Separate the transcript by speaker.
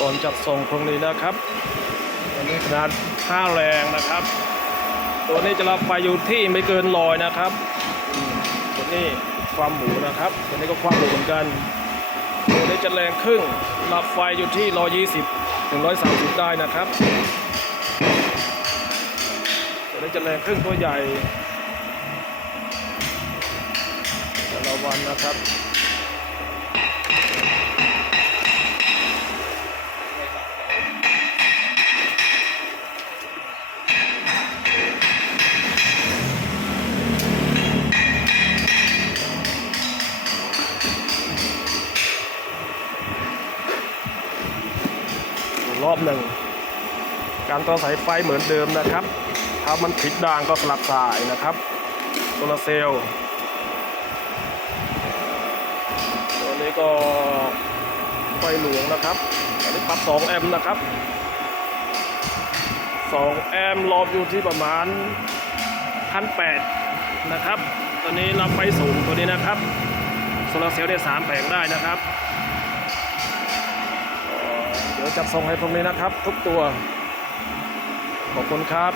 Speaker 1: ก่อนจัดส่งตรงนี้นะครับตัวนี้ขนาด5แรงนะครับ ตัวนี้จะรับไฟอยู่ที่ไม่เกินลอยนะครับตัวนี้ความหมูนะครับ ตัวนี้ก็ความหมูเหมือนกัน ตัวนี้จะแรงครึ่งรับไฟอยู่ที่120ถึง130ได้นะครับตัวนี้จะแรงครึ่งตัวใหญ่แต่ละวันนะครับ รอบหนึ่ง การต่อสายไฟเหมือนเดิมนะครับ ถ้ามันผิดด่างก็สลับสายนะครับโซลาร์เซลล์ตัวนี้ก็ไฟหลวงนะครับอันนี้ปรับ2แอมป์นะครับ 2 แอมป์รอบอยู่ที่ประมาณพันแปดนะครับ ตัวนี้รับไฟสูงตัวนี้นะครับโซลาร์เซลล์ได้สามแผงได้นะครับ จัดส่งให้ตรงนี้นะครับ ทุกตัว ขอบคุณครับ